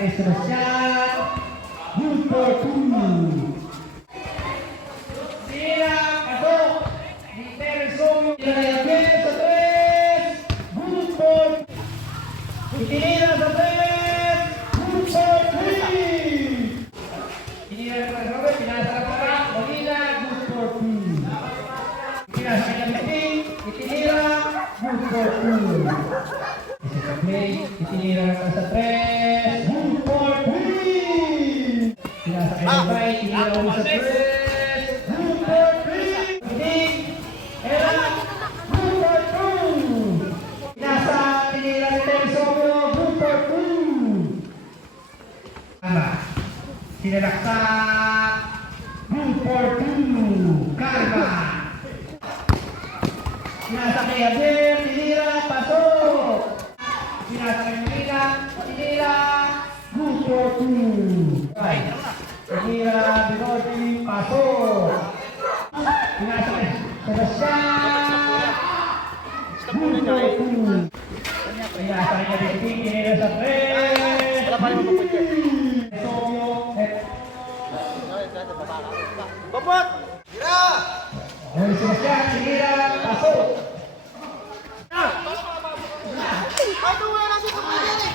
kay Sebastian. Good for 2. Sira, pasok. Di Teresomio. Pinayagin sa 3. Good for 2. Itinira sa 3. Good for 3. Itinira sa Robert. Pinasa na para. Molina. Good for 2. Pinasa kay Lamipin. Itinira. Good for 2. Isa sa play. Itinira na sa 3. Good for 3. Pinasa kay Lamipin. Itinira ulit sa 3. Good for 3. Iting. Era. Good for 2. Pinasa. Itinira ni Teresomio. Good for 2. Tama. Sinalaksak. Good for 2. Karma. Pinasa kay Abel. Tinira. Pasok. Pinasa kay Molina. Tinira. Good for 2. Tinira. Binodi. Pasok. Pinasa kay Sebastian. Good for 2. Pinasa kay Abel. Tinira sa 3. Somyo. Babot! Tira! Ayun Sebastian. Tinira. Pasok. Ay, ito wala na siya sa pwede.